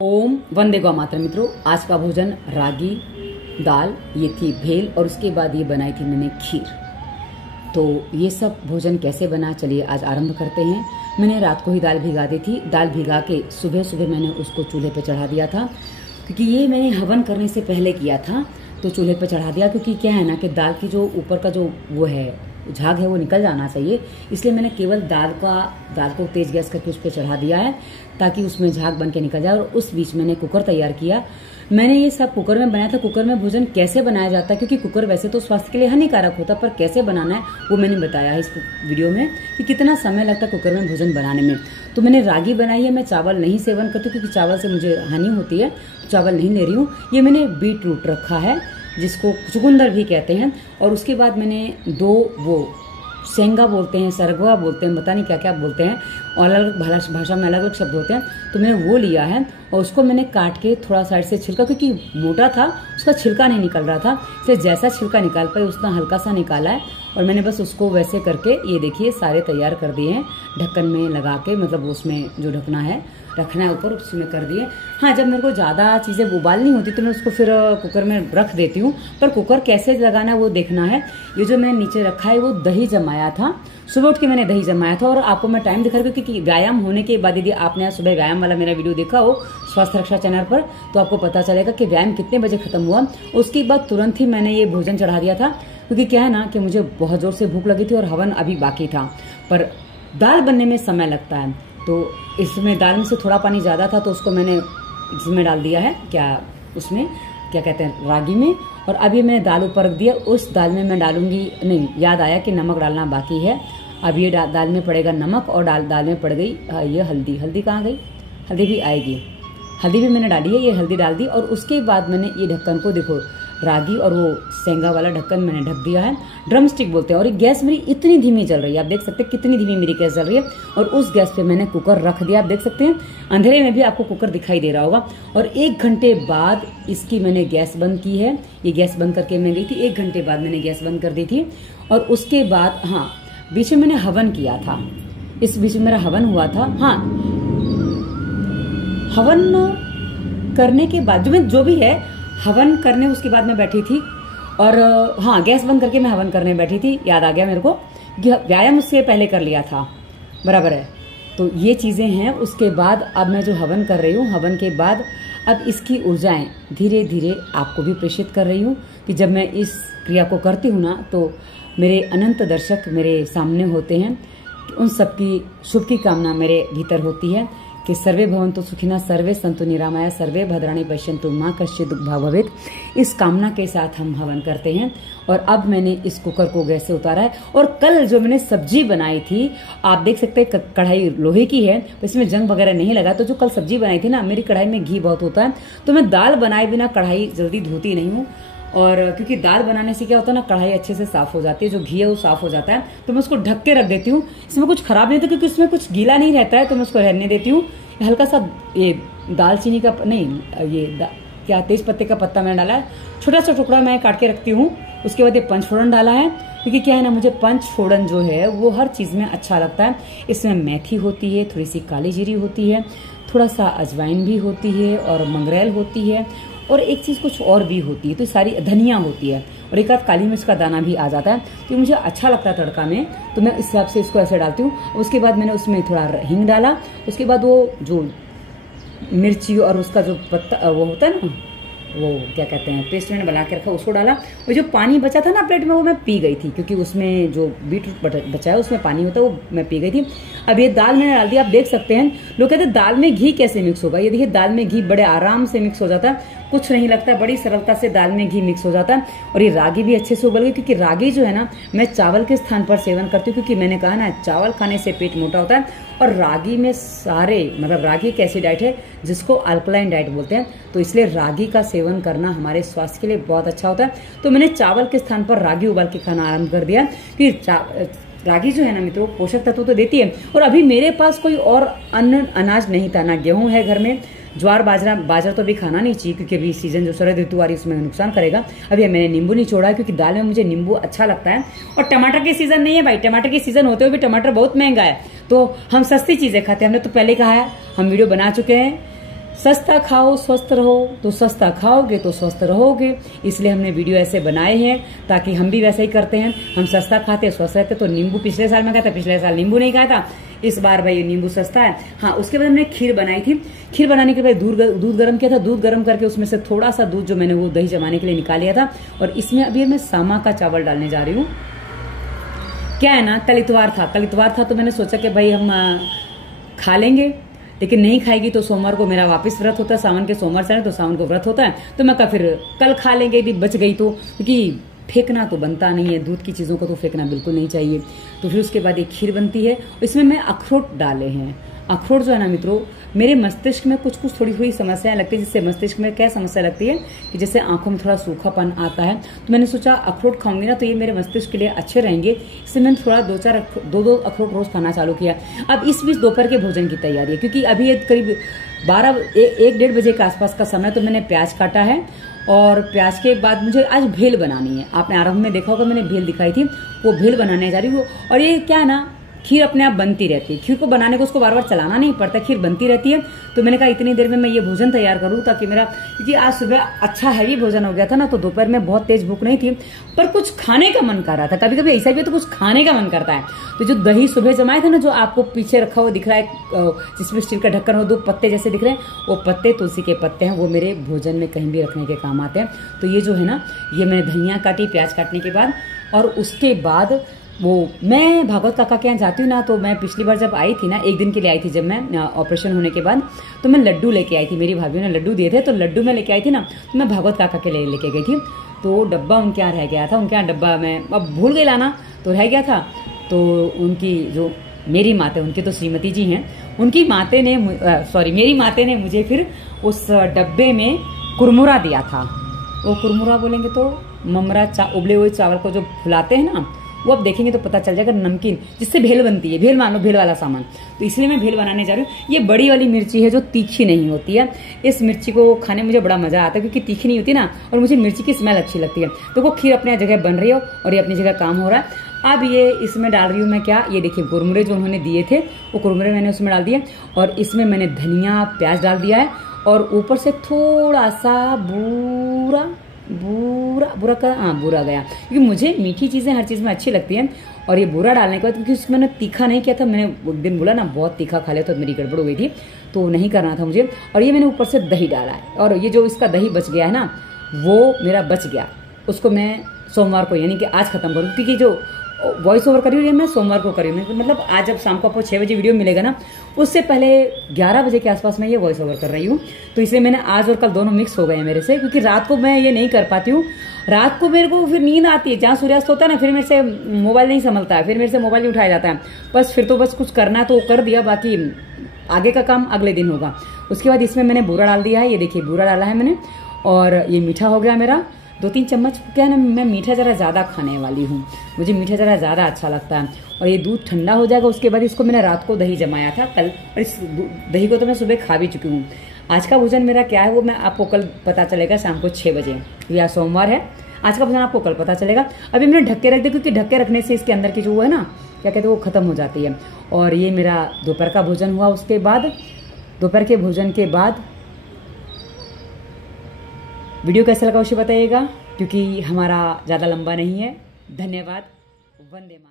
ओम वंदे गौ मातरम। मित्रों, आज का भोजन रागी दाल, ये थी भेल और उसके बाद ये बनाई थी मैंने खीर। तो ये सब भोजन कैसे बना, चलिए आज आरंभ करते हैं। मैंने रात को ही दाल भिगा दी थी। दाल भिगा के सुबह सुबह मैंने उसको चूल्हे पे चढ़ा दिया था, क्योंकि ये मैंने हवन करने से पहले किया था। तो चूल्हे पे चढ़ा दिया, क्योंकि क्या है ना कि दाल की जो ऊपर का जो वो है झाग है वो निकल जाना चाहिए, इसलिए मैंने केवल दाल को तेज गैस करके उस पर चढ़ा दिया है, ताकि उसमें झाग बन के निकल जाए। और उस बीच मैंने कुकर तैयार किया। मैंने ये सब कुकर में बनाया था। कुकर में भोजन कैसे बनाया जाता है, क्योंकि कुकर वैसे तो स्वास्थ्य के लिए हानिकारक होता है, पर कैसे बनाना है वो मैंने बताया है इस वीडियो में, कि कितना समय लगता है कुकर में भोजन बनाने में। तो मैंने रागी बनाई है। मैं चावल नहीं सेवन करती, क्योंकि चावल से मुझे हानि होती है, चावल नहीं ले रही हूँ। ये मैंने बीट रूट रखा है, जिसको चुकंदर भी कहते हैं। और उसके बाद मैंने दो वो सेंगा बोलते हैं, सरगवा बोलते हैं, पता नहीं क्या क्या बोलते हैं, और अलग अलग भाषा में अलग अलग शब्द होते हैं। तो मैंने वो लिया है और उसको मैंने काट के थोड़ा साइड से छिलका, क्योंकि मोटा था उसका छिलका नहीं निकल रहा था, इसलिए जैसा छिलका निकाल पाए उतना हल्का सा निकाला है। और मैंने बस उसको वैसे करके ये देखिए सारे तैयार कर दिए हैं, ढक्कन में लगा के, मतलब उसमें जो ढकना है रखना है ऊपर, उसमें कर दिए। हाँ, जब मेरे को ज़्यादा चीज़ें उबालनी होती तो मैं उसको फिर कुकर में रख देती हूँ, पर कुकर कैसे लगाना है वो देखना है। ये जो मैंने नीचे रखा है वो दही जमाया था, सुबह उठ के मैंने दही जमाया था। और आपको मैं टाइम दिखा रही हूँ, क्योंकि व्यायाम होने के बाद यदि आपने सुबह व्यायाम वाला मेरा वीडियो देखा हो स्वास्थ्य रक्षा चैनल पर, तो आपको पता चलेगा कि व्यायाम कितने बजे खत्म हुआ। उसके बाद तुरंत ही मैंने ये भोजन चढ़ा दिया था, क्योंकि क्या है ना कि मुझे बहुत जोर से भूख लगी थी और हवन अभी बाकी था। पर दाल बनने में समय लगता है, तो इसमें दाल में से थोड़ा पानी ज़्यादा था, तो उसको मैंने इसमें डाल दिया है, उसमें क्या कहते हैं, रागी में। और अभी मैंने दाल ऊपर रख दिया। उस दाल में मैं डालूंगी, नहीं याद आया कि नमक डालना बाकी है। अब ये दाल में पड़ेगा नमक, और दाल में पड़ गई ये हल्दी। हल्दी कहाँ गई? हल्दी भी आएगी, हल्दी भी मैंने डाली है, ये हल्दी डाल दी। और उसके बाद मैंने ये ढक्कन को देखो, रागी और वो सेंगा वाला ढक्कन मैंने ढक दिया है। ड्रम स्टिक बोलते हैं। और ये गैस मेरी इतनी धीमी चल रही है, आप देख सकते हैं कितनी धीमी मेरी गैस चल रही है। और उस गैस पे मैंने कुकर रख दिया, आप देख सकते हैं अंधेरे में भी आपको कुकर दिखाई दे रहा होगा। और 1 घंटे बाद इसकी मैंने गैस बंद की है। ये गैस बंद करके मैं गई थी, 1 घंटे बाद मैंने गैस बंद कर दी थी। और उसके बाद हाँ, बीच में मैंने हवन किया था, इस बीच में मेरा हवन हुआ था। हाँ, हवन करने के बाद जो भी है हवन करने, उसके बाद मैं बैठी थी। और हाँ, गैस बंद करके मैं हवन करने बैठी थी, याद आ गया मेरे को। व्यायाम उससे पहले कर लिया था, बराबर है। तो ये चीजें हैं। उसके बाद अब मैं जो हवन कर रही हूँ, हवन के बाद अब इसकी ऊर्जाएं धीरे धीरे आपको भी प्रेषित कर रही हूँ, कि जब मैं इस क्रिया को करती हूँ ना, तो मेरे अनंत दर्शक मेरे सामने होते हैं। उन सबकी शुभ की कामना मेरे भीतर होती है, कि सर्वे भवन्तु सुखिनः, सर्वे सन्तु निरामया, सर्वे भद्राणि पश्यन्तु मा कश्चित् दुःखभाग् भवेत्। इस कामना के साथ हम हवन करते हैं। और अब मैंने इस कुकर को गैस से उतारा है। और कल जो मैंने सब्जी बनाई थी, आप देख सकते हैं कढ़ाई लोहे की है, इसमें जंग वगैरह नहीं लगा। तो जो कल सब्जी बनाई थी ना, मेरी कढ़ाई में घी बहुत होता है, तो मैं दाल बनाए बिना कढ़ाई जल्दी धोती नहीं हूँ। और क्योंकि दाल बनाने से क्या होता है ना, कढ़ाई अच्छे से साफ हो जाती है, जो घी है वो साफ हो जाता है। तो मैं उसको ढक के रख देती हूँ। इसमें कुछ खराब नहीं होता, क्योंकि इसमें कुछ गीला नहीं रहता है, तो मैं उसको रहने देती हूँ। हल्का सा ये दालचीनी का नहीं, क्या तेज पत्ते का पत्ता मैंने डाला है, छोटा सा टुकड़ा मैं काट के रखती हूँ। उसके बाद ये पंचफोड़न डाला है, क्योंकि क्या है ना, मुझे पंचफोड़न जो है वो हर चीज में अच्छा लगता है। इसमें मेथी होती है, थोड़ी सी काली जीरी होती है, थोड़ा सा अजवाइन भी होती है, और मंगरेल होती है, और एक चीज कुछ और भी होती है, तो सारी धनिया होती है, और एक आध काली मिर्च का दाना भी आ जाता है। तो मुझे अच्छा लगता है तड़का में, तो मैं इस हिसाब से इसको ऐसे डालती हूँ। उसके बाद मैंने उसमें थोड़ा हींग डाला। उसके बाद वो जो मिर्ची और उसका जो पत्ता वो होता है ना, वो क्या कहते हैं, पेस्ट मैंने बना के रखा, उसको डाला। और जो पानी बचा था ना प्लेट में, वो मैं पी गई थी, क्योंकि उसमें जो बीटरूट बचा है उसमें पानी होता है, वो मैं पी गई थी। अब ये दाल मैंने डाल दिया। आप देख सकते हैं, लोग कहते हैं दाल में घी कैसे मिक्स होगा। ये देखिए, दाल में घी बड़े आराम से मिक्स हो जाता है, कुछ नहीं लगता, बड़ी सरलता से दाल में घी मिक्स हो जाता है। और ये रागी भी अच्छे से उबल गई, क्योंकि रागी जो है ना, मैं चावल के स्थान पर सेवन करती हूँ, क्योंकि मैंने कहा ना, चावल खाने से पेट मोटा होता है। और रागी में सारे, मतलब रागी एक ऐसी डाइट है जिसको अल्कलाइन डाइट बोलते हैं, तो इसलिए रागी का सेवन करना हमारे स्वास्थ्य के लिए बहुत अच्छा होता है। तो मैंने चावल के स्थान पर रागी उबाल के खाना आरंभ कर दिया, कि रागी जो है ना मित्रों, पोषक तत्व तो देती है। और अभी मेरे पास कोई और अन्न अनाज नहीं था, ना गेहूं है घर में, ज्वार बाजरा तो अभी खाना नहीं चाहिए, क्योंकि अभी सीजन जो शरद ऋतु आ रही है उसमें नुकसान करेगा। अभी मैंने नींबू नहीं छोड़ा है, क्योंकि दाल में मुझे नींबू अच्छा लगता है। और टमाटर के सीजन नहीं है भाई, टमाटर के सीजन होते हुए भी टमाटर बहुत महंगा है, तो हम सस्ती चीजें खाते हैं। हमने तो पहले कहा है, हम वीडियो बना चुके हैं, सस्ता खाओ स्वस्थ रहो, तो सस्ता खाओगे तो स्वस्थ रहोगे। इसलिए हमने वीडियो ऐसे बनाए हैं ताकि हम भी वैसे ही करते हैं। हम सस्ता खाते स्वस्थ रहते। तो नींबू पिछले साल में खाया था, पिछले साल नींबू नहीं खाया था, इस बार भाई नींबू सस्ता है। हाँ, उसके बाद हमने खीर बनाई थी। खीर बनाने के बाद दूध गर्म किया था। दूध गर्म करके उसमें से थोड़ा सा दूध जो मैंने वो दही जमाने के लिए निकाल लिया था, और इसमें अभी मैं सामा का चावल डालने जा रही हूँ। क्या है ना, कल इतवार था तो मैंने सोचा कि भाई हम खा लेंगे, लेकिन नहीं खाएगी तो सोमवार को मेरा वापस व्रत होता है। सावन के सोमवार से तो सावन को व्रत होता है, तो मैं फिर कल खा लेंगे यदि बच गई तो, क्योंकि फेंकना तो बनता नहीं है, दूध की चीज़ों को तो फेंकना बिल्कुल नहीं चाहिए। तो फिर उसके बाद एक खीर बनती है, इसमें मैं अखरोट डाले हैं। अखरोट जो है ना मित्रों, मेरे मस्तिष्क में कुछ थोड़ी थोड़ी समस्याएं लगती है। जिससे मस्तिष्क में क्या समस्या लगती है कि जैसे आंखों में थोड़ा सूखापन आता है, तो मैंने सोचा अखरोट खाऊंगी ना तो ये मेरे मस्तिष्क के लिए अच्छे रहेंगे। इसलिए मैंने थोड़ा दो अखरोट रोज खाना चालू किया। अब इस बीच दोपहर के भोजन की तैयारी है, क्योंकि अभी ये करीब 1-1:30 बजे के आसपास का समय। तो मैंने प्याज काटा है, और प्याज के बाद मुझे आज भेल बनानी है। आपने आरंभ में देखा होगा मैंने भेल दिखाई थी, वो भेल बनाने जा रही हूँ। और ये क्या है ना, खीर अपने आप बनती रहती है। खीर को बनाने को उसको बार बार चलाना नहीं पड़ता, खीर बनती रहती है। तो मैंने कहा इतनी देर में मैं ये भोजन तैयार करूं ताकि मेरा, क्योंकि आज सुबह अच्छा हैवी भोजन हो गया था ना, तो दोपहर में बहुत तेज भूख नहीं थी, पर कुछ खाने का मन कर रहा था। कभी कभी ऐसा भी तो कुछ खाने का मन करता है। तो जो दही सुबह जमाए थे ना, जो आपको पीछे रखा हुआ दिख रहा है, जिसमें स्टील का ढक्कन हो, 2 पत्ते जैसे दिख रहे हैं, वो पत्ते तुलसी के पत्ते हैं। वो मेरे भोजन में कहीं भी रखने के काम आते हैं। तो ये जो है ना, ये मैंने धनिया काटी प्याज काटने के बाद, और उसके बाद वो मैं भागवत काका के यहाँ जाती हूँ ना, तो मैं पिछली बार जब आई थी ना, 1 दिन के लिए आई थी जब मैं ऑपरेशन होने के बाद, तो मैं लड्डू लेके आई थी। मेरी भाभी ने लड्डू दिए थे, तो लड्डू मैं लेके आई थी ना, तो मैं भागवत काका के लिए लेके गई थी। तो डब्बा उनके यहाँ रह गया था, उनके यहाँ डब्बा मैं अब भूल गई लाना, तो रह गया था। तो उनकी जो मेरी माते, उनकी तो श्रीमती जी हैं, उनकी माते ने मेरी माते ने मुझे फिर उस डब्बे में कुरमुरा दिया था। वो कुरमुरा बोलेंगे तो ममरा उबले हुए चावल को जो फुलाते हैं ना, वो आप देखेंगे तो पता चल जाएगा, नमकीन जिससे भेल बनती है। भेल मान लो, भेल वाला सामान। तो इसलिए मैं भेल बनाने जा रही हूँ। ये बड़ी वाली मिर्ची है जो तीखी नहीं होती है। इस मिर्ची को खाने में मुझे बड़ा मजा आता है, क्योंकि तीखी नहीं होती ना, और मुझे मिर्ची की स्मेल अच्छी लगती है। तो वो खीर अपनी जगह बन रही हो और ये अपनी जगह काम हो रहा है। अब ये इसमें डाल रही हूँ मैं क्या, ये देखिए कुरमुरे जो उन्होंने दिए थे, वो कुरमुरे मैंने उसमें डाल दिए, और इसमें मैंने धनिया प्याज डाल दिया है, और ऊपर से थोड़ा सा बूरा गया, क्योंकि मुझे मीठी चीजें हर चीज में अच्छी लगती हैं। और ये बूरा डालने के बाद, क्योंकि उसमें मैंने तीखा नहीं किया था, मैंने एक दिन बोला ना बहुत तीखा खा लिया तो मेरी गड़बड़ हो गई थी, तो नहीं करना था मुझे। और ये मैंने ऊपर से दही डाला है, और ये जो इसका दही बच गया है ना, वो मेरा बच गया, उसको मैं सोमवार को यानी कि आज खत्म करूँ, क्योंकि जो वॉइस ओवर करी हुई है मैं सोमवार को करी हूँ। मतलब आज जब शाम को आपको 6 बजे वीडियो मिलेगा ना, उससे पहले 11 बजे के आसपास मैं ये वॉइस ओवर कर रही हूँ। तो इसलिए मैंने आज और कल दोनों मिक्स हो गए हैं मेरे से, क्योंकि रात को मैं ये नहीं कर पाती हूँ। रात को मेरे को फिर नींद आती है, जहाँ सूर्यास्त होता है ना, फिर मेरे से मोबाइल नहीं संभलता है, फिर मेरे से मोबाइल नहीं उठाया जाता है। बस फिर तो बस कुछ करना तो कर दिया, बाकी आगे का काम अगले दिन होगा। उसके बाद इसमें मैंने बूरा डाल दिया है, ये देखिए बूरा डाला है मैंने, और ये मीठा हो गया मेरा 2-3 चम्मच। क्या है ना, मैं मीठा जरा ज्यादा खाने वाली हूँ, मुझे मीठा जरा ज्यादा अच्छा लगता है। और ये दूध ठंडा हो जाएगा, उसके बाद इसको मैंने रात को दही जमाया था कल, और इस दही को तो मैं सुबह खा भी चुकी हूँ। आज का भोजन मेरा क्या है वो मैं आपको कल पता चलेगा शाम को 6 बजे, या सोमवार है। आज का भोजन आपको कल पता चलेगा। अभी मैंने ढक्के रख दिया, क्योंकि ढक्के रखने से इसके अंदर की जो वो है ना, क्या कहते हैं, वो खत्म हो जाती है। और ये मेरा दोपहर का भोजन हुआ। उसके बाद दोपहर के भोजन के बाद वीडियो कैसा लगा उसे बताइएगा, क्योंकि हमारा ज़्यादा लंबा नहीं है। धन्यवाद। वंदे मातरम।